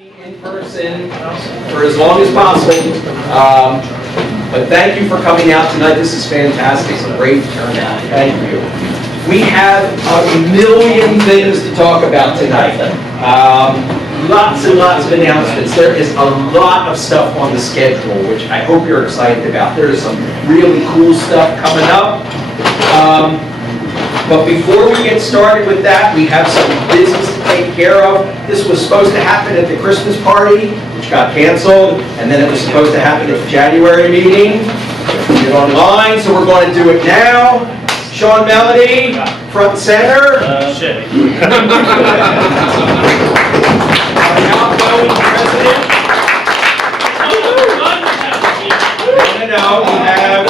In person for as long as possible, but thank you for coming out tonight. This is fantastic. It's a great turnout. Thank you. We have a million things to talk about tonight. Lots and lots of announcements. There is a lot of stuff on the schedule, which I hope you're excited about. There is some really cool stuff coming up. But before we get started with that, we have some business to take care of. This was supposed to happen at the Christmas party, which got canceled, and then it was supposed to happen at the January meeting. Get online, so we're going to do it now. Sean Melody, front and center. Our outgoing president. No, we have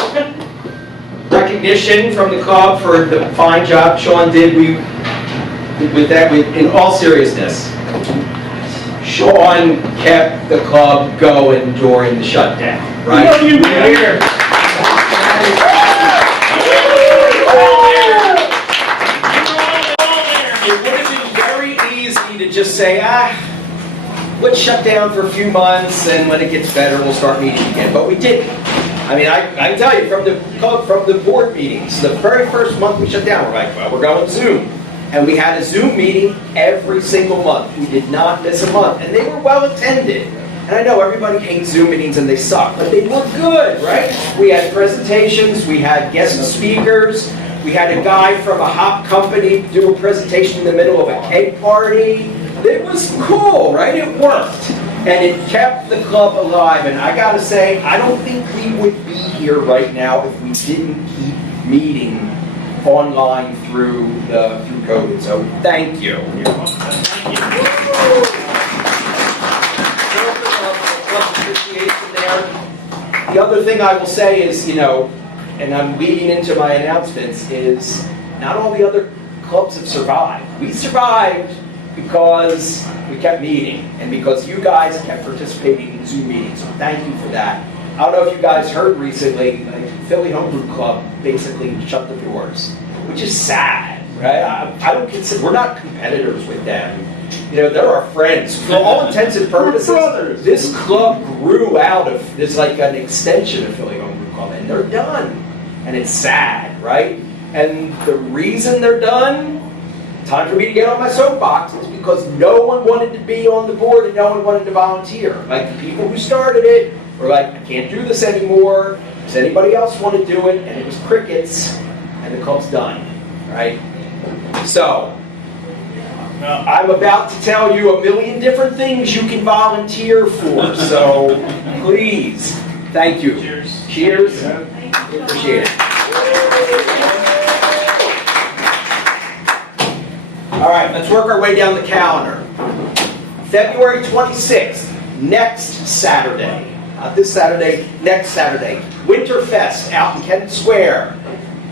recognition from the club for the fine job Sean did. In all seriousness, Sean kept the club going during the shutdown, right? It would have been very easy to just say, let's shut down for a few months, and when it gets better, we'll start meeting again. But we didn't. I mean, I can tell you from the board meetings, the very first month we shut down, we're like, well, we're going Zoom. And we had a Zoom meeting every single month. We did not miss a month. And they were well attended. And I know everybody hates Zoom meetings and they suck, but they were good, right? We had presentations, we had guest speakers, we had a guy from a hop company do a presentation in the middle of a cake party. It was cool, right? It worked. And it kept the club alive. And I gotta say, I don't think we would be here right now if we didn't keep meeting online through COVID. So thank you. Thank you. The other thing I will say is, and I'm leading into my announcements, is not all the other clubs have survived. We survived because we kept meeting, and because you guys kept participating in Zoom meetings, so thank you for that. I don't know if you guys heard recently, Philly Homebrew Club basically shut the doors, which is sad, right? I don't consider, we're not competitors with them. They're our friends. For all intents and purposes, this club grew out of, this like an extension of Philly Homebrew Club, and they're done. And it's sad, right? And the reason they're done, time for me to get on my soapbox, is because no one wanted to be on the board and no one wanted to volunteer. Like the people who started it were like, I can't do this anymore. Does anybody else want to do it? And it was crickets, and the club's done, right? So, I'm about to tell you a million different things you can volunteer for. So, please, thank you. Cheers. Cheers. Appreciate it. All right, let's work our way down the calendar. February 26th, next Saturday. Not this Saturday, next Saturday. Winterfest out in Kent Square.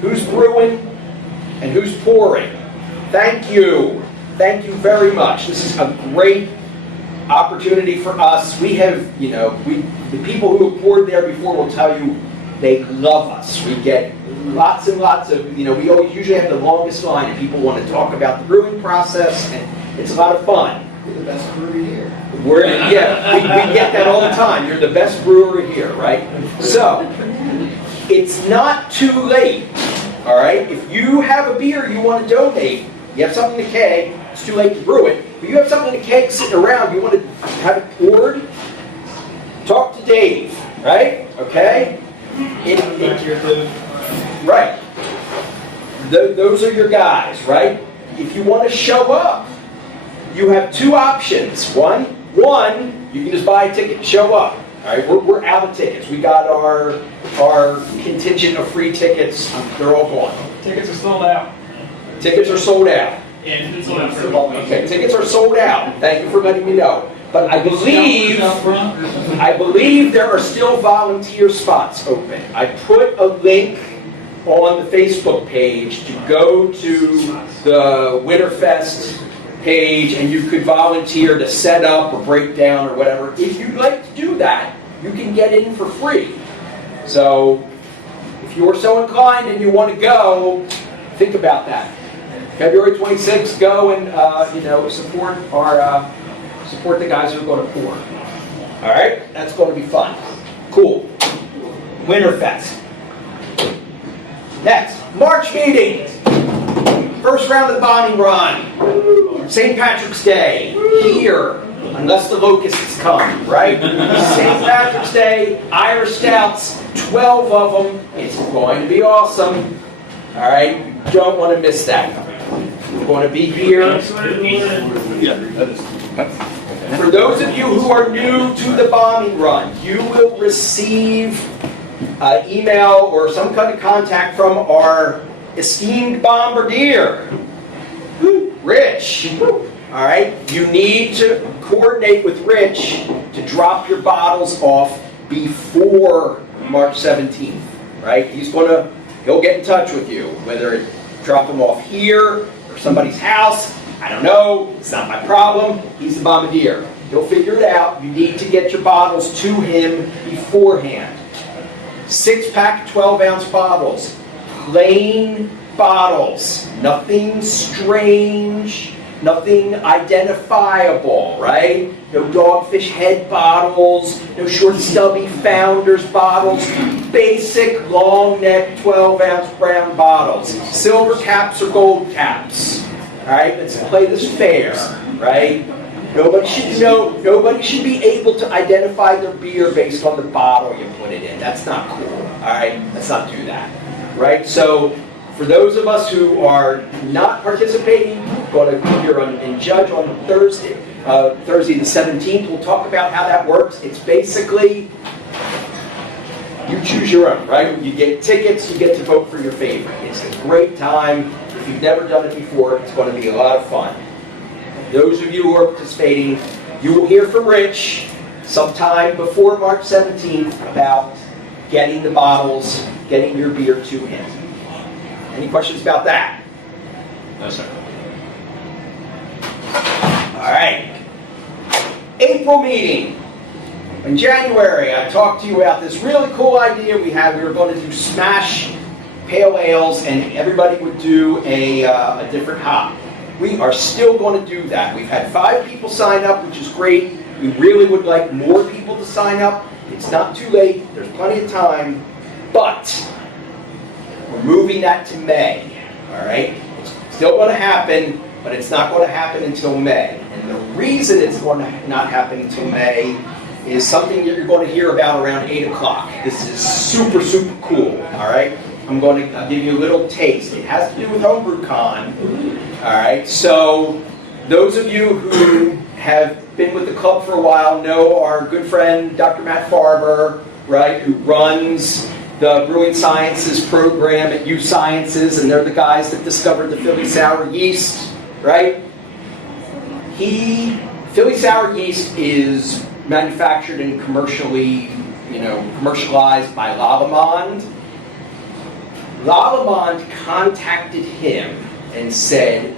Who's brewing and who's pouring? Thank you. Thank you very much. This is a great opportunity for us. We have, the people who have poured there before will tell you they love us. We get lots and lots of, we usually have the longest line, and people want to talk about the brewing process, and it's a lot of fun. You're the best brewery here. We get that all the time. You're the best brewery here, right? So, it's not too late, all right? If you have a beer you want to donate, you have something in a keg, it's too late to brew it, but you have something in a keg sitting around, you want to have it poured, talk to Dave, right? Okay? Right. Those are your guys, right? If you want to show up, you have two options. One, you can just buy a ticket and show up. All right, we're out of tickets. We got our contingent of free tickets. They're all gone. Tickets are sold out. Tickets are sold out. And it's sold out for Okay, tickets are sold out. Thank you for letting me know. But I believe there are still volunteer spots open. I put a link on the Facebook page to go to the Winterfest page, and you could volunteer to set up or break down or whatever. If you'd like to do that, you can get in for free. So if you're so inclined and you want to go, think about that. February 26th, go and support Support the guys who are going to pour. All right? That's going to be fun. Cool. Winterfest. Next, March meeting. First round of the bombing run. St. Patrick's Day. Here. Unless the locusts come, right? St. Patrick's Day, Irish Stouts, 12 of them. It's going to be awesome. All right? You don't want to miss that. We're going to be here. For those of you who are new to the bombing run, you will receive email or some kind of contact from our esteemed bombardier, Rich. All right? You need to coordinate with Rich to drop your bottles off before March 17th, right? He'll get in touch with you, whether it drop them off here or somebody's house. I don't know. It's not my problem. He's the bombardier. He'll figure it out. You need to get your bottles to him beforehand. 6-pack, 12-ounce bottles. Plain bottles. Nothing strange. Nothing identifiable, right? No dogfish head bottles. No short stubby Founders bottles. Basic long neck 12-ounce brown bottles. Silver caps or gold caps. All right, let's play this fair, right? Nobody should know. Nobody should be able to identify their beer based on the bottle you put it in. That's not cool. All right, let's not do that, right? So, for those of us who are not participating, we're going to be here in Judge on Thursday, Thursday the 17th. We'll talk about how that works. It's basically you choose your own, right? You get tickets. You get to vote for your favorite. It's a great time. If you've never done it before, it's going to be a lot of fun. Those of you who are participating, you will hear from Rich sometime before March 17th about getting the bottles, getting your beer to him. Any questions about that? No, sir. All right. April meeting. In January, I talked to you about this really cool idea we had. We were going to do smash pale ales, and everybody would do a different hop. We are still going to do that. We've had 5 people sign up, which is great. We really would like more people to sign up. It's not too late. There's plenty of time. But we're moving that to May. All right? It's still going to happen, but it's not going to happen until May. And the reason it's going to not happen until May is something that you're going to hear about around 8 o'clock. This is super, super cool. All right? I'm going to give you a little taste. It has to do with HomebrewCon. All right, so those of you who have been with the club for a while know our good friend Dr. Matt Farber, right, who runs the Brewing Sciences program at U Sciences, and they're the guys that discovered the Philly sour yeast, right? Philly sour yeast is manufactured and commercialized by Lallemande. Lallemande contacted him and said,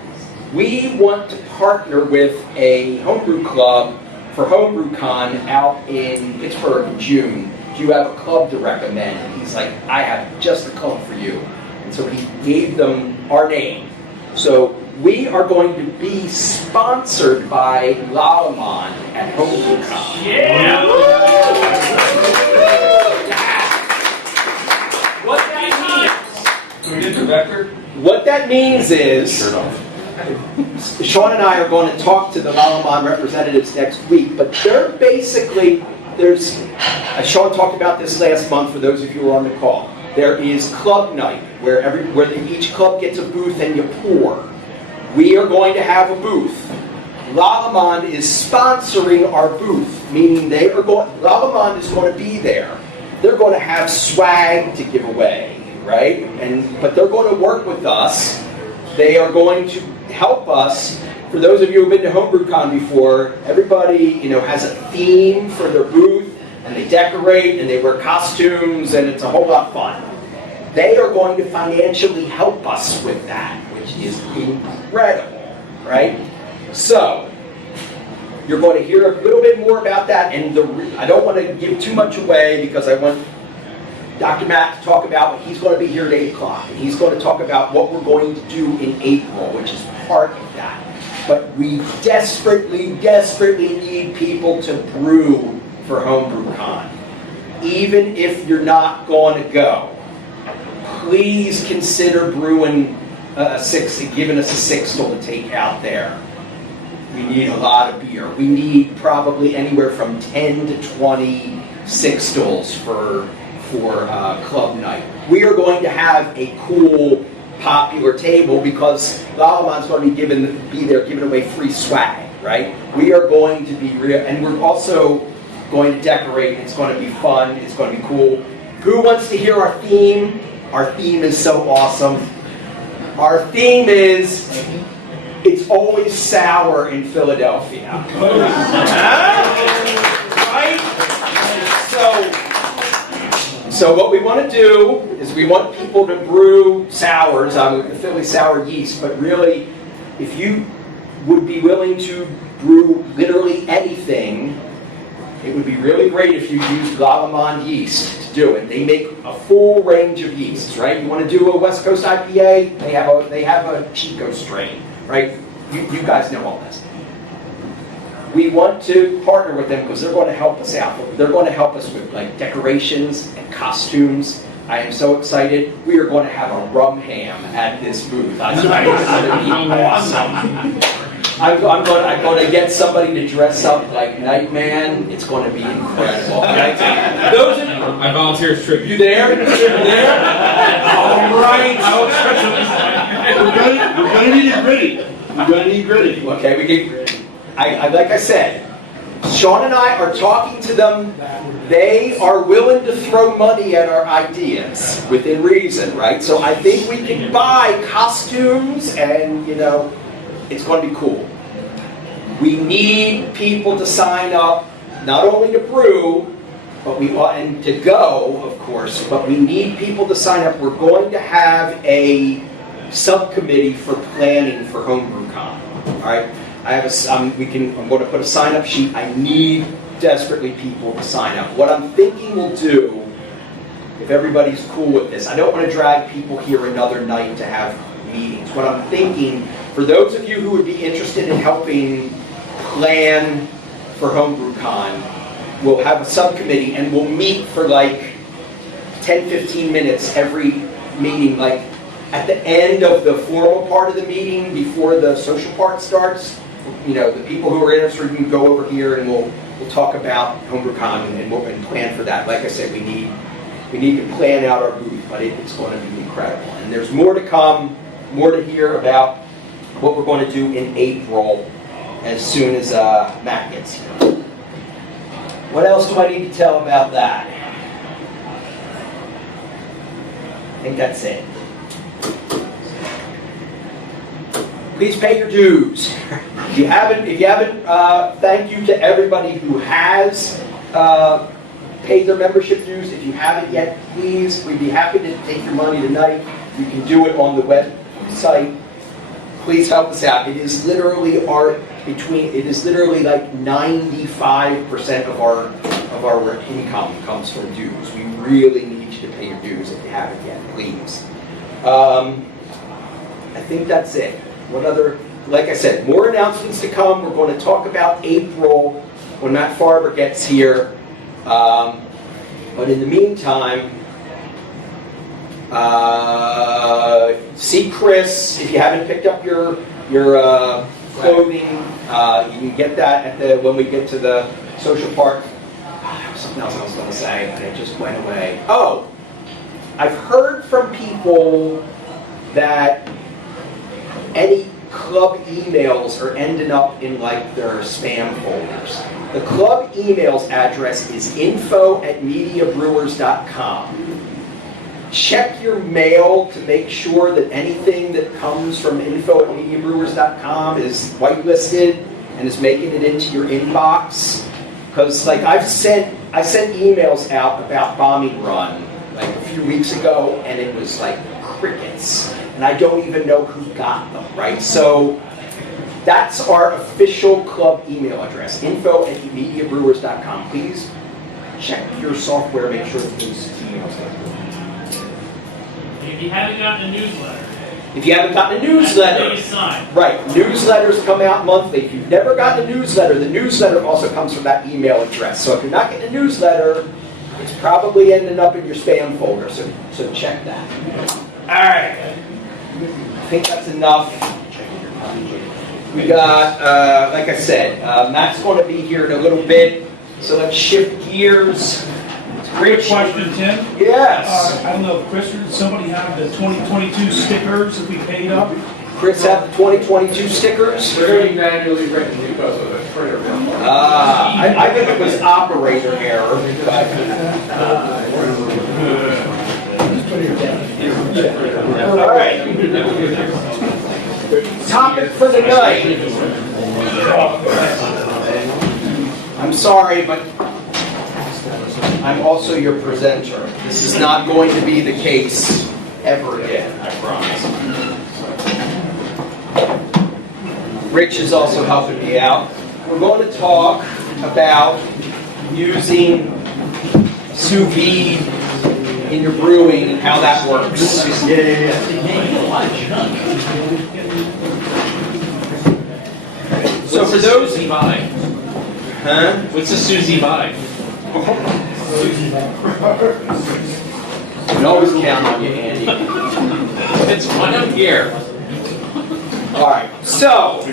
we want to partner with a homebrew club for HomebrewCon out in Pittsburgh in June. Do you have a club to recommend? And he's like, I have just a club for you. And so he gave them our name. So we are going to be sponsored by Lallemande at HomebrewCon. Yeah! What that means? Can we get the record? What that means is, Sean and I are going to talk to the Lallemande representatives next week, but they're basically, Sean talked about this last month for those of you who are on the call. There is club night, where each club gets a booth and you pour. We are going to have a booth. Lallemande is sponsoring our booth, meaning Lallemande is going to be there. They're going to have swag to give away, right? But they're going to work with us. They are going to help us. For those of you who've been to HomebrewCon before, everybody has a theme for their booth, and they decorate and they wear costumes, and it's a whole lot of fun. They are going to financially help us with that, which is incredible, right? So, you're going to hear a little bit more about that, and I don't want to give too much away because I want Dr. Matt to talk about what he's going to be here at 8 o'clock, and he's going to talk about what we're going to do in April, which is part of that. but we desperately, desperately need people to brew for HomebrewCon. Even if you're not going to go, please consider brewing giving us a sixtel to take out there. We need a lot of beer. We need probably anywhere from 10 to 20 sixtels for club night. We are going to have a cool, popular table because Lalaman's going to be there giving away free swag, right? We are going to be real, and we're also going to decorate. It's going to be fun. It's going to be cool. Who wants to hear our theme? Our theme is so awesome. Our theme is, it's always sour in Philadelphia. Right? So what we want to do is we want people to brew sours with the Philly sour yeast, but really, if you would be willing to brew literally anything, it would be really great if you used Lalaman yeast to do it. They make a full range of yeasts, right? You want to do a West Coast IPA? They have a Chico strain, right? You guys know all this. We want to partner with them because they're going to help us out. They're going to help us with like decorations and costumes. I am so excited. We are going to have a rum ham at this booth. It's going to be awesome. I'm going to get somebody to dress up like Nightman. It's going to be incredible. Right? I volunteer as tribute. You there? You there? All right. We're going to need it gritty. We're going to need gritty. Okay, like I said, Sean and I are talking to them. They are willing to throw money at our ideas within reason, right? So I think we can buy costumes and, it's going to be cool. We need people to sign up, not only to brew, and to go, of course, but we need people to sign up. We're going to have a subcommittee for planning for HomebrewCon. All right? I'm going to put a sign-up sheet. I need desperately people to sign up. What I'm thinking we'll do, if everybody's cool with this, I don't want to drag people here another night to have meetings. What I'm thinking, for those of you who would be interested in helping plan for HomebrewCon, we'll have a subcommittee and we'll meet for like 10-15 minutes every meeting, like at the end of the formal part of the meeting before the social part starts. The people who are interested can go over here and we'll talk about HomebrewCon and plan for that. Like I said, we need to plan out our booth, but it's going to be incredible. And there's more to come, more to hear about what we're going to do in April as soon as Matt gets here. What else do I need to tell about that? I think that's it. Please pay your dues. If you haven't, thank you to everybody who has paid their membership dues. If you haven't yet, please, we'd be happy to take your money tonight. You can do it on the website. Please help us out. It is literally like 95% of our income comes from dues. We really need you to pay your dues if you haven't yet, please. I think that's it. What other, like I said, more announcements to come. We're going to talk about April when Matt Farber gets here. But in the meantime, see Chris. If you haven't picked up your clothing, you can get that when we get to the social part. There was something else I was going to say, and it just went away. Oh, I've heard from people that any club emails are ending up in like their spam folders. The club emails address is info@mediabrewers.com. Check your mail to make sure that anything that comes from info@mediabrewers.com is whitelisted and is making it into your inbox. Because like I sent emails out about Bombing Run like a few weeks ago, and it was like crickets. And I don't even know who got them, right? So that's our official club email address, info@mediabrewers.com. Please check your software, make sure that those emails go through. If you haven't gotten a newsletter, If you haven't gotten a newsletter, right, newsletters come out monthly. If you've never gotten a newsletter, the newsletter also comes from that email address. So if you're not getting a newsletter, it's probably ending up in your spam folder, so check that. All right, I think that's enough. We got, like I said, Matt's going to be here in a little bit, so let's shift gears. Great question, Tim. Yes. I don't know if Chris or somebody have the 2022 stickers that we paid up. Chris have the 2022 stickers? They're going to be manually written because of the printer. I think it was operator error. All right. Topic for the night. I'm sorry, but I'm also your presenter. This is not going to be the case ever again, I promise. Rich is also helping me out. We're going to talk about using sous vide in your brewing and how that works. So for those, huh? What's a Sous Vide? You can always count on you, Andy. It's one up here. All right. So,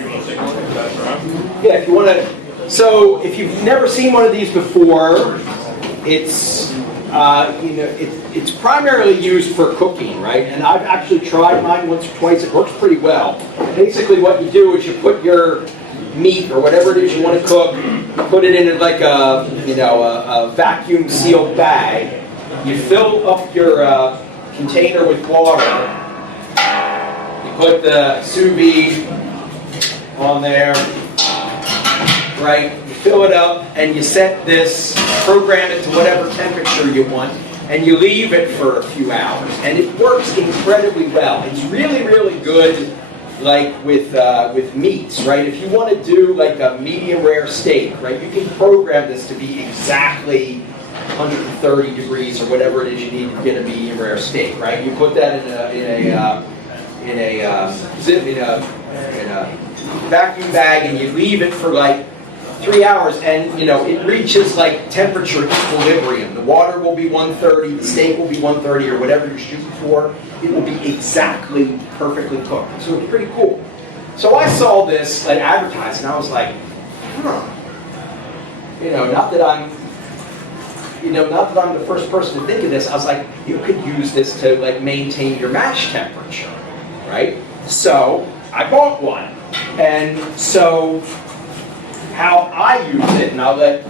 yeah, if you want to. So, if you've never seen one of these before, it's it's primarily used for cooking, right? And I've actually tried mine once or twice. It works pretty well. Basically, what you do is you put your meat or whatever it is you want to cook, you put it in like a vacuum sealed bag. You fill up your container with water. You put the sous vide on there, right? You fill it up and you set this, program it to whatever temperature you want, and you leave it for a few hours. And it works incredibly well. It's really, really good, like with meats, right? If you want to do like a medium rare steak, right? You can program this to be exactly 130 degrees or whatever it is you need to get a medium rare steak, right? You put that in a vacuum bag and you leave it for like 3 hours, and it reaches like temperature equilibrium. The water will be 130, the steak will be 130, or whatever you're shooting for. It will be exactly perfectly cooked. So it's pretty cool. So I saw this like advertised, and I was like, not that I'm the first person to think of this. I was like, you could use this to like maintain your mash temperature, right? So I bought one, and so how I use it, and I'll let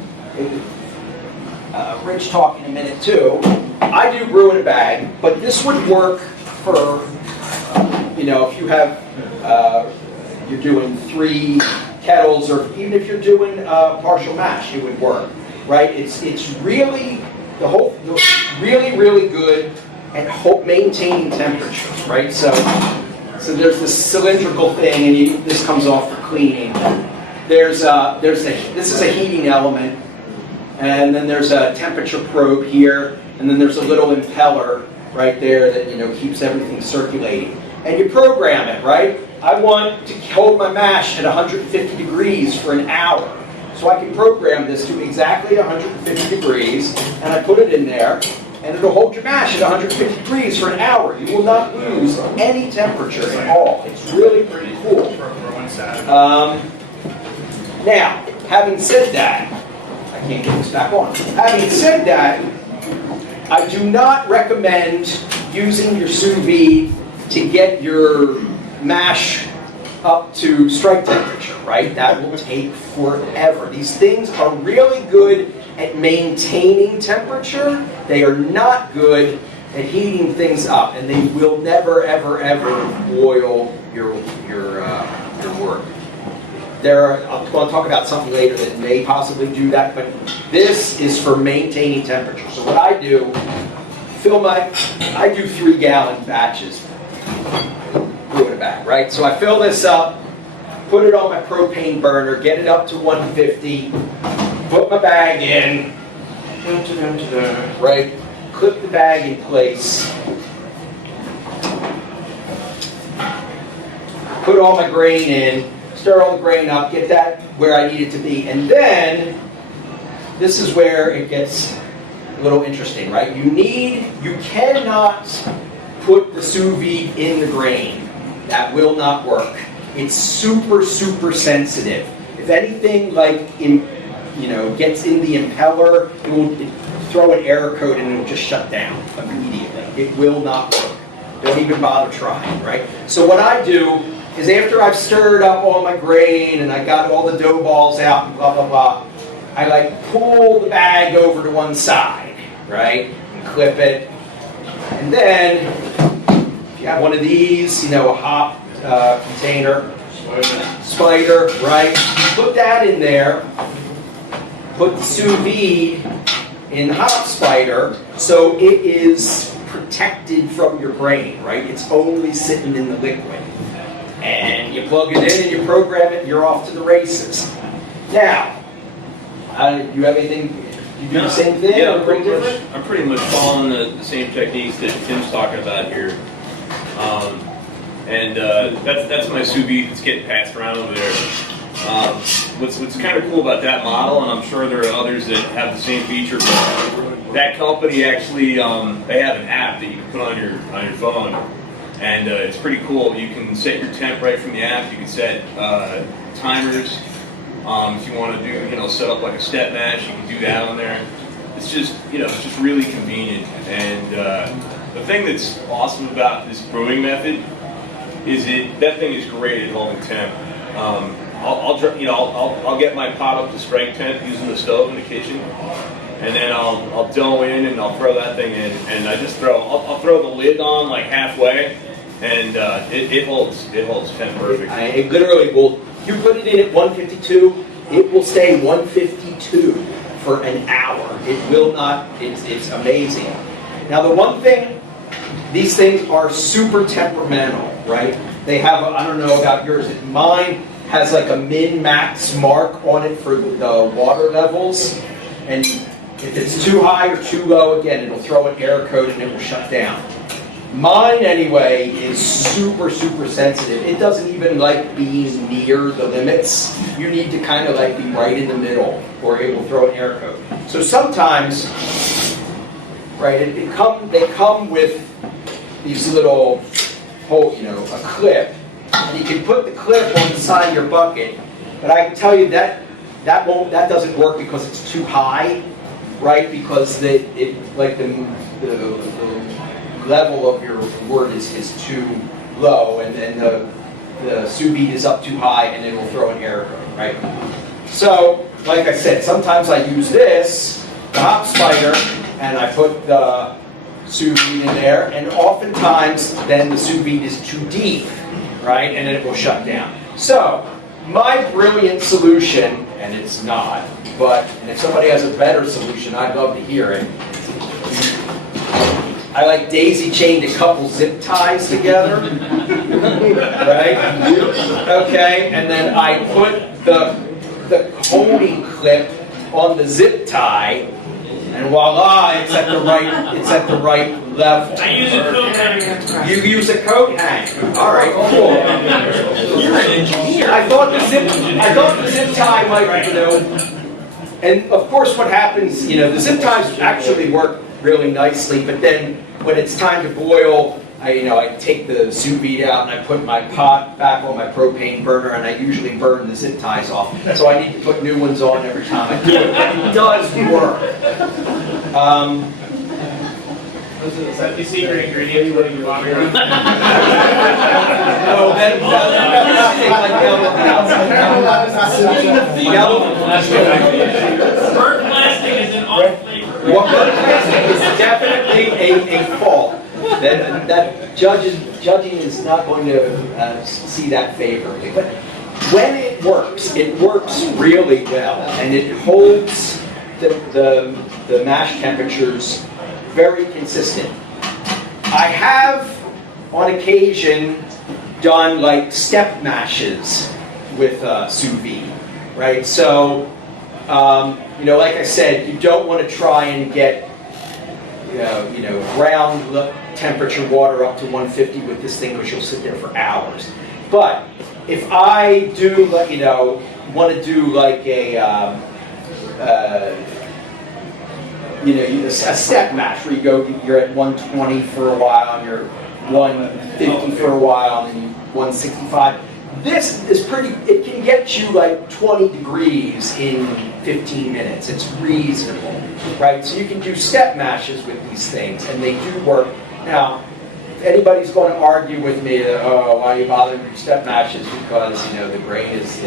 Rich talk in a minute too. I do brew in a bag, but this would work for, if you have, you're doing 3 kettles, or even if you're doing partial mash, it would work, right? It's really really, really good at maintaining temperatures, right? So there's this cylindrical thing, and this comes off for cleaning. This is a heating element, and then there's a temperature probe here, and then there's a little impeller right there that keeps everything circulating. And you program it, right? I want to hold my mash at 150 degrees for an hour. So I can program this to exactly 150 degrees, and I put it in there, and it'll hold your mash at 150 degrees for an hour. You will not lose any temperature at all. It's really pretty cool. Now, having said that, I can't get this back on. Having said that, I do not recommend using your sous vide to get your mash up to strike temperature, right? That will take forever. These things are really good at maintaining temperature. They are not good at heating things up, and they will never, ever, ever boil your work. I'm going to talk about something later that may possibly do that, but this is for maintaining temperature. So what I do, I do 3-gallon batches, brew in a bag, right? So I fill this up, put it on my propane burner, get it up to 150, put my bag in, right? Clip the bag in place. put all my grain in, stir all the grain up, get that where I need it to be, and then this is where it gets a little interesting, right? You cannot put the sous vide in the grain. That will not work. It's super, super sensitive. If anything gets in the impeller, it will throw an error code and it will just shut down immediately. It will not work. Don't even bother trying, right? So what I do is after I've stirred up all my grain and I got all the dough balls out and blah, blah, blah, I pull the bag over to one side, right? And clip it. And then, if you have one of these, a hop container, spider, right? Put that in there. Put the sous vide in the hop spider so it is protected from your grain, right? It's only sitting in the liquid. And you plug it in and you program it and you're off to the races. Now, you have anything, you do the same thing? Yeah, or different? I'm pretty much following the same techniques that Tim's talking about here. That's my sous vide that's getting passed around over there. What's kind of cool about that model, and I'm sure there are others that have the same feature, but that company actually, they have an app that you can put on your phone, and it's pretty cool. You can set your temp right from the app. You can set timers. If you want to do, set up like a step match, you can do that on there. It's just really convenient. And the thing that's awesome about this brewing method is that thing is great at holding temp. I'll get my pot up to strike temp using the stove in the kitchen, and then I'll dough in and I'll throw that thing in, and I'll throw the lid on like halfway, and it holds temp perfect. It literally will. You put it in at 152, it will stay 152 for an hour. It will not. It's amazing. Now the one thing, these things are super temperamental, right? They have, I don't know about yours, mine has like a min-max mark on it for the water levels. And if it's too high or too low, again, it'll throw an error code and it will shut down. Mine, anyway, is super, super sensitive. It doesn't even like being near the limits. You need to kind of like be right in the middle or it will throw an error code. So sometimes, right, they come with these little hole, a clip, and you can put the clip on the side of your bucket. But I can tell you that doesn't work because it's too high, right? Because the level of your wort is too low, and then the sous vide is up too high, and it will throw an error code, right? So, like I said, sometimes I use this, the hop spider, and I put the sous vide in there, and oftentimes then the sous vide is too deep, right? And then it will shut down. So, my brilliant solution, and it's not, but if somebody has a better solution, I'd love to hear it. I like daisy-chained a couple zip ties together, right? Okay, and then I put the holding clip on the zip tie, and voila, it's at the right level. I use a coat hanger. You use a coat hanger. All right, cool. You're an engineer. I thought the zip tie might, and of course what happens, the zip ties actually work really nicely, but then when it's time to boil, I take the sous vide out and I put my pot back on my propane burner, and I usually burn the zip ties off. So I need to put new ones on every time I do it. But it does work. Is that the secret ingredient for your water? No, that's like yellow. Burnt plastic is an off flavor. Burnt plastic is definitely a fault. That judging is not going to see that favorably. But when it works really well, and it holds the mash temperatures very consistent. I have, on occasion, done like step mashes with sous vide, right? So, like I said, you don't want to try and get ground temperature water up to 150 with this thing, because you'll sit there for hours. But if I do, like, want to do like a, a step match where you're at 120 for a while and you're 150 for a while and then 165. This is it can get you like 20 degrees in 15 minutes. It's reasonable, right? So you can do step matches with these things and they do work. Now, if anybody's going to argue with me, oh, why are you bothering with step matches? Because, the grain is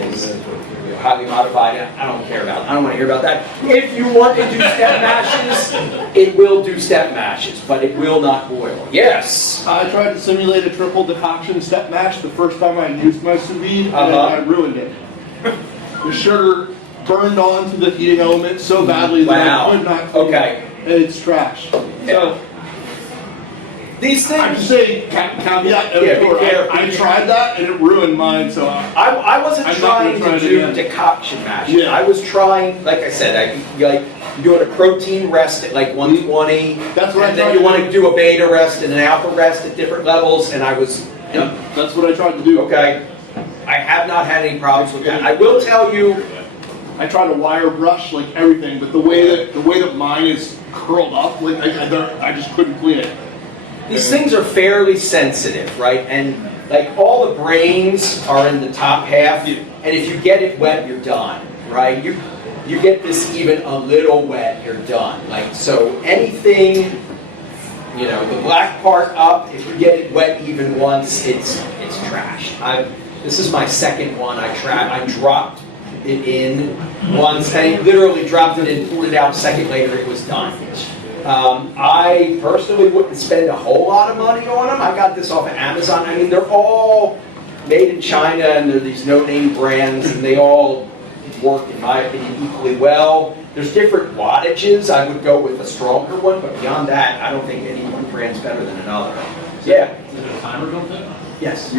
highly modified. I don't care about it. I don't want to hear about that. If you want to do step mashes, it will do step mashes, but it will not boil. Yes? I tried to simulate a triple decoction step mash the first time I used my sous vide, and I ruined it. The sugar burned onto the heating element so badly that I could not clean it. It's trash. So, these things. I'm just saying, caveat emptor. I tried that and it ruined mine. So I wasn't trying to do decoction mashes. Yeah. I was trying, like I said, you're doing a protein rest at like 120. That's what and then you want to do a beta rest and an alpha rest at different levels, and I was. Yep, that's what I tried to do. Okay. I have not had any problems with that. I will tell you. I tried to wire brush like everything, but the way that mine is curled up, like I just couldn't clean it. These things are fairly sensitive, right? And like all the brains are in the top half, and if you get it wet, you're done, right? You get this even a little wet, you're done. Like, so anything, the black part up, if you get it wet even once, it's trashed. This is my second one. I dropped it in once, and literally dropped it in, pulled it out. Second later, it was done. I personally wouldn't spend a whole lot of money on them. I got this off of Amazon. I mean, they're all made in China, and they're these no-name brands, and they all work, in my opinion, equally well. There's different wattages. I would go with a stronger one, but beyond that, I don't think any one brand's better than another. Yeah. Is it a timer built in? Yes.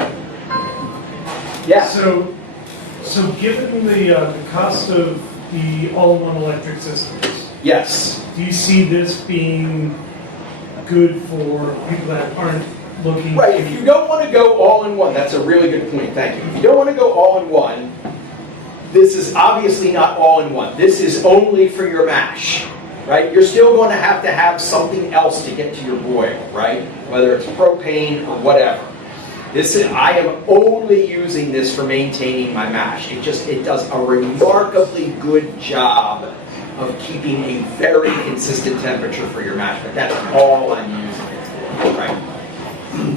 Yeah. So given the cost of the all-in-one electric systems, Yes. do you see this being good for people that aren't looking? Right, if you don't want to go all in one, that's a really good point, thank you. If you don't want to go all in one, this is obviously not all in one. This is only for your mash, right? You're still going to have something else to get to your boil, right? Whether it's propane or whatever. I am only using this for maintaining my mash. It does a remarkably good job of keeping a very consistent temperature for your mash, but that's all I'm using it for, right?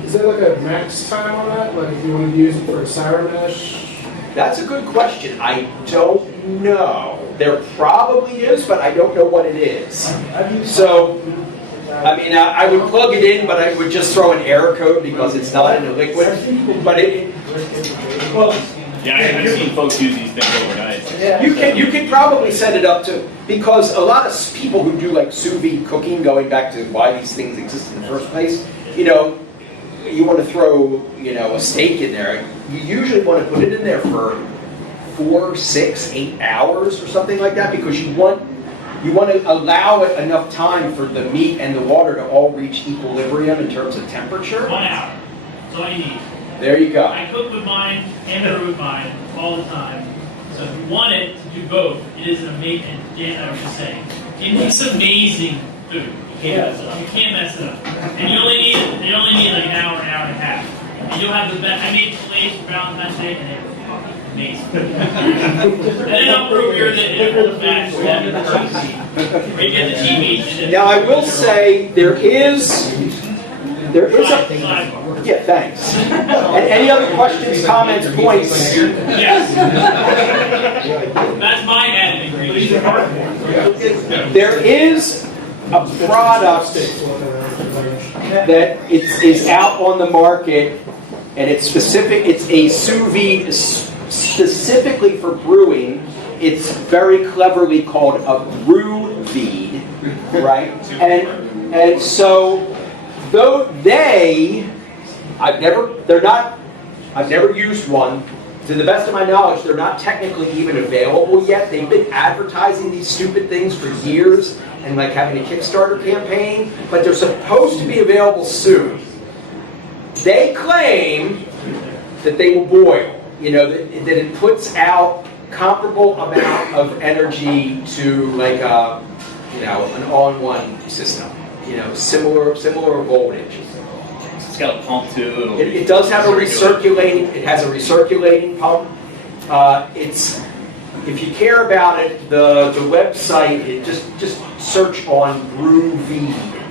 Is there like a max time on that? Like if you want to use it for a sour mash? That's a good question. I don't know. There probably is, but I don't know what it is. So, I mean, I would plug it in, but I would just throw an error code because it's not in a liquid. But I've seen folks use these things overnight. you can probably set it up to, because a lot of people who do like sous vide cooking, going back to why these things exist in the first place, you want to throw, a steak in there. You usually want to put it in there for 4, 6, 8 hours or something like that, because you want to allow it enough time for the meat and the water to all reach equilibrium in terms of temperature. 1 hour. That's all you need. There you go. I cook with mine and brew with mine all the time. So if you want it to do both, it is an amazing. Dan, I was just saying, it makes amazing food. You can't mess it up. And you only need like an hour and a half. And you'll have the best. I made fillets for Valentine's Day, and they were fucking amazing. And then I'll brew beer that in a whole batch for them in the TV. Maybe at the TV. Now I will say there is a yeah, thanks. And any other questions, comments, points? Yes. That's my added ingredient. There is a product that is out on the market, and it's specific. It's a sous vide specifically for brewing. It's very cleverly called a brew vide, right? And so though I've never used one. To the best of my knowledge, they're not technically even available yet. They've been advertising these stupid things for years and like having a Kickstarter campaign, but they're supposed to be available soon. They claim that they will boil. You know, that it puts out comparable amount of energy to like a, you know, an all-in-one system. You know, similar voltage. It's got a pump too. It does have a recirculating. It has a recirculating pump. It's, if you care about it, the website. It just search on Brew Vide.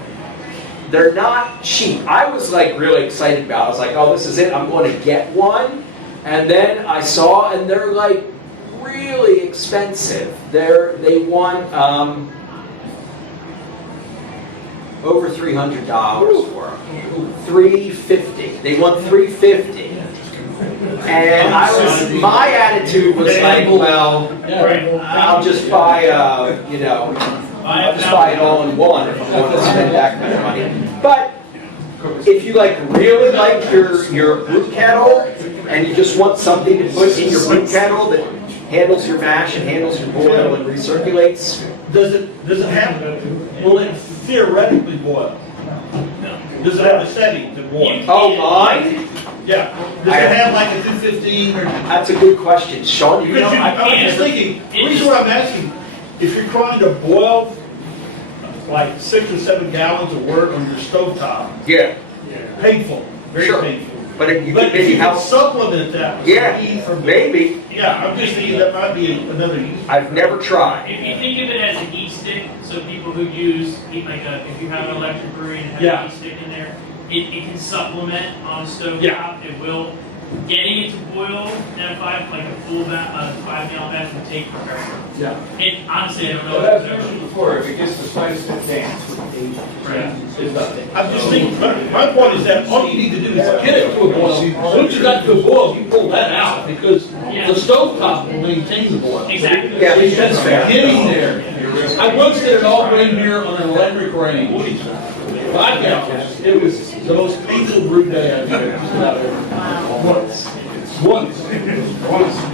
They're not cheap. I was like really excited about it. I was like, oh, this is it. I'm going to get one. And then I saw, and they're like really expensive. They want over $300 for them. $350. They want $350. And my attitude was like, well, I'll just buy you know, I'll just buy it all in one if I'm going to spend that kind of money. But if you like really like your brew kettle and you just want something to put in your brew kettle that handles your mash and handles your boil and recirculates, Does it have, will it theoretically boil? Does it have a setting to boil? oh, mine? Yeah. Does it have like a 215 or? That's a good question, Sean. You know, Because I was just thinking, the reason why I'm asking, if you're trying to boil like 6 or 7 gallons of wort on your stovetop, yeah, painful, very Sure. painful. but if you But could if maybe you can help. supplement that with Yeah, some heat from maybe. Yeah, I'm just thinking that might be another use. I've never tried. If you think of it as a heat stick, so people who use like if you have an electric brewery and have Yeah. a heat stick in there, it can supplement on a stove Yeah. top. It will. Getting it to boil in a 5-gallon bath would take forever. Yeah. It honestly, I don't know. Well, as mentioned before, if it gets to spice it down, it's nothing. I'm just thinking, my point is that all you need to do is get it to a boil. Once you got to a boil, you pull that out because the stovetop will maintain the boil. Exactly. Yeah, It's that's just fair. getting there. I once did an all-grain beer on an electric range. 5 gallons. It was the most painful brew day I've ever. Once.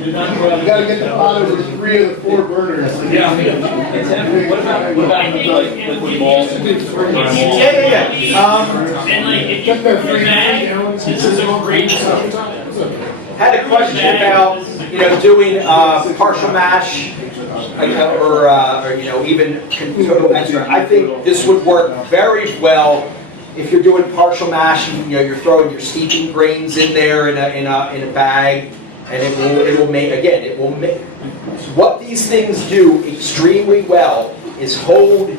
Did not go out. You gotta get the bottom of the 3 of the 4 burners. Yeah. What about liquid malt? Yeah. And like, if you put it back, this is a great stuff. Had a question about, you know, doing partial mash or you know, even total extra. I think this would work very well if you're doing partial mash. You know, you're throwing your steeping grains in there in a bag, and it will make what these things do extremely well is hold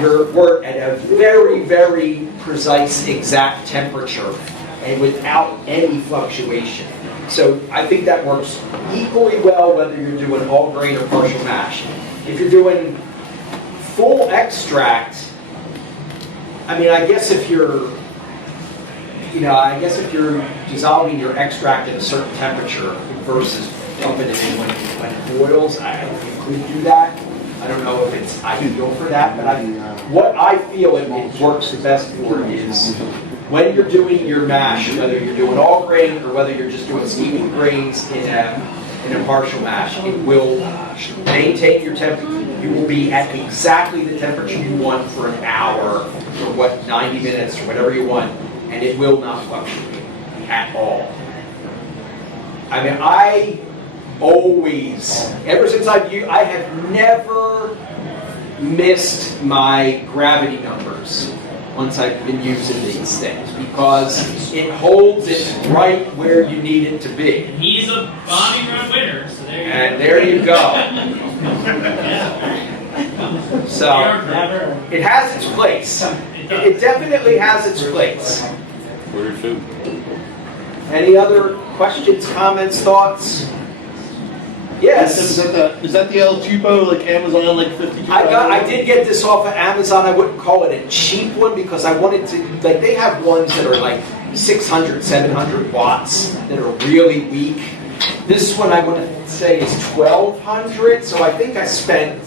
your wort at a very, very precise, exact temperature and without any fluctuation. So I think that works equally well whether you're doing all grain or partial mash. If you're doing full extract, I mean, I guess if you're dissolving your extract at a certain temperature versus dumping it in when it boils, I could do that. I don't know if it's ideal for that, but what I feel it works the best for is when you're doing your mash, whether you're doing all grain or whether you're just doing steaming grains in a partial mash, it will maintain your temperature. You will be at exactly the temperature you want for an hour or 90 minutes or whatever you want, and it will not fluctuate at all. I mean, I always, ever since I have never missed my gravity numbers once I've been using these things because it holds it right where you need it to be. He's a bombing run winner, so there you go. And there you go. So it has its place. It definitely has its place. Order food. Any other questions, comments, thoughts? Yes. Is that the El Cheapo, like Amazon, like 52? I did get this off of Amazon. I wouldn't call it a cheap one because I wanted to, like, they have ones that are like 600, 700 watts that are really weak. This one I want to say is 1200, so I think I spent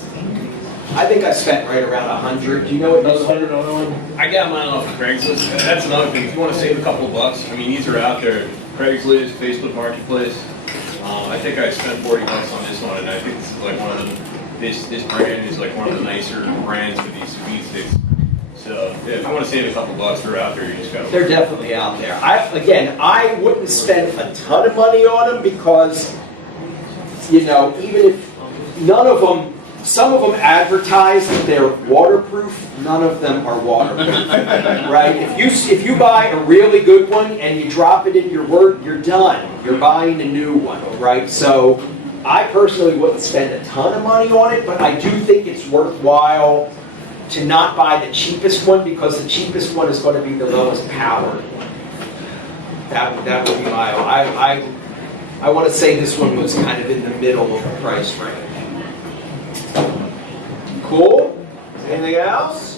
right around 100. Do you know what those 100 on? I got mine off of Craigslist. That's another thing. If you want to save a couple of bucks, I mean, these are out there. Craigslist, Facebook Marketplace. I think I spent $40 on this one, and I think it's like one of the, this brand is like one of the nicer brands for these sous vide sticks. So So if you want to save a couple bucks, they're out there. You just gotta. They're definitely out there. I wouldn't spend a ton of money on them because, you know, even if none of them, some of them advertise that they're waterproof, none of them are waterproof, right? If you buy a really good one and you drop it in your work, you're done. You're buying a new one, right? So I personally wouldn't spend a ton of money on it, but I do think it's worthwhile to not buy the cheapest one because the cheapest one is going to be the lowest powered one. That would be my, I want to say this one was kind of in the middle of the price range. Cool? Anything else?